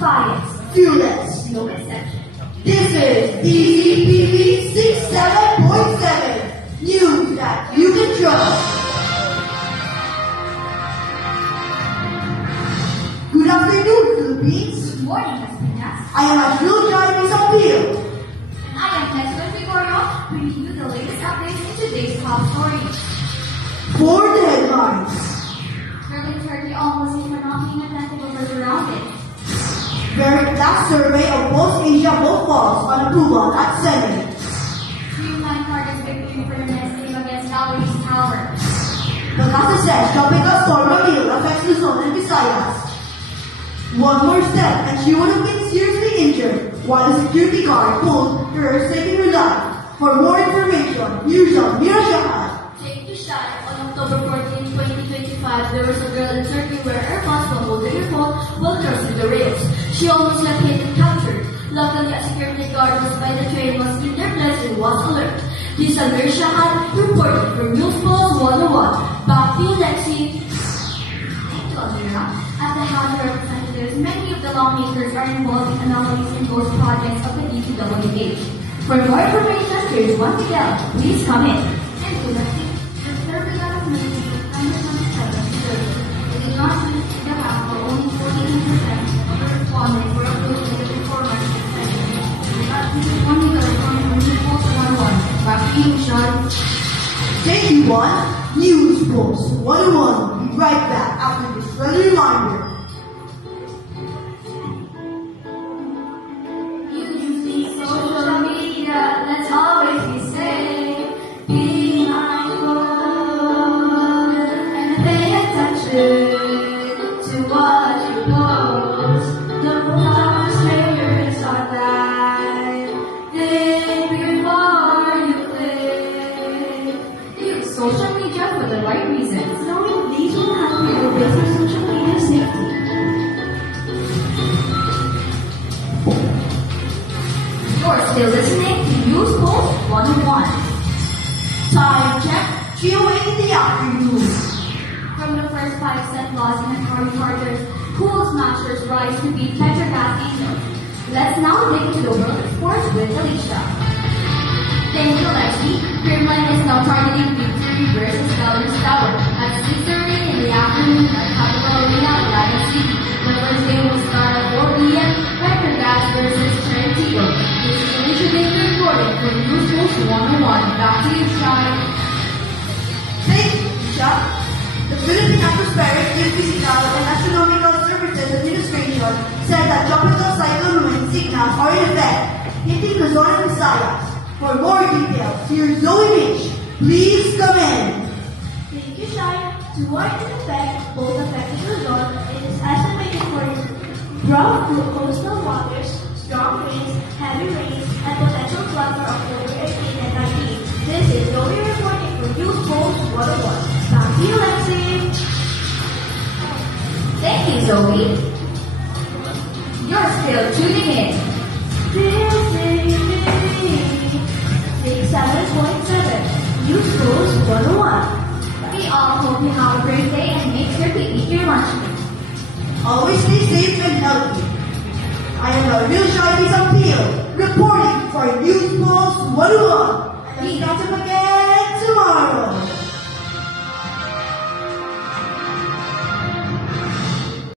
defiance. Fearless. No exception. This is DZPV 67.7. News that you can trust. Good afternoon, Philippines. Good morning, Haspinas. I am Azul Jarvis Appeal. And I am Nestor Gregorio, bringing you the latest updates in today's top stories. For the headlines. Berlin, Turkey almost sees for not being attentive over surrounded. Very last survey of both Asia both falls on approval at Senate. Streamline targets victory for the next game against Gallery's Tower. The NASA says tropical storm Ramil affects Luzon and Visayas. One more step and she would have been seriously injured while a security guard pulled her, saving her life. For more information, here's Mira Shahad. Take to shot on October 14, 2025, there was a girl in Turkey where her boss was holding her phone while crossing the rails. She almost got hit and captured. Luckily, a security guard was by the train, was in their place and was alert. This is Mira Shahad reporting from News Pulse 101. Back to you, Lexi. Thank you, Amira. At the House of Representatives, many of the lawmakers are involved in anomalies in those projects of the DPWH. For more information, here's Juan Miguel. Please come in. Thank you, Lexi. The survey of military under 27 shows it did not reach the House for only 48% of the respondents were opposed to the performance of the President. This is Juan Miguel from News Post 101. Back to you, Sean. Thank you, Juan. News Post 101 will be right back after this friendly reminder. Using social media, let's always be safe. Be mindful and pay attention to what you post. Don't follow strangers online. Think before you click. Use social media for the right reasons. Knowing these will help you with your social media safety. You're still listening to News Pulse 101. Time check, 3:08 in the afternoon. From the first 5-cent loss in the car chargers, Cool Smashers rise to beat Petrogas Angels. Let's now dig into the world of sports with Alicia. Thank you, Lexi. Fairmont is now targeting victory versus Gallery's Tower at 6:30 in the afternoon at Capital Arena, Lion City. The first game will start at 4 p.m. Petrogas versus Cherry-Tigo. This is Alicia Baker reporting for News Post 101. Back to you, Shai. Thank you, Isha. The Philippine Atmospheric Geophysical and Astronomical Services Administration said that tropical cyclone wind signals are in effect, hitting Luzon and Visayas. For more details, here's Zoe Mitch. Please come in. Thank you, Shai. To warn in effect, both affecting Luzon, it is estimated for rough coastal waters, strong winds, heavy rains, and potential flood for October 18 and 19. This is Zoe reporting for News Post 101. Back to you, Lexi. Thank you, Zoe. You're still tuning in. This is 67.7 News Post 101. We all hope you have a great day and make sure to eat your lunch. Always stay safe and healthy. I am a real Chinese Appeal, reporting for News Post 101. And we catch up again tomorrow.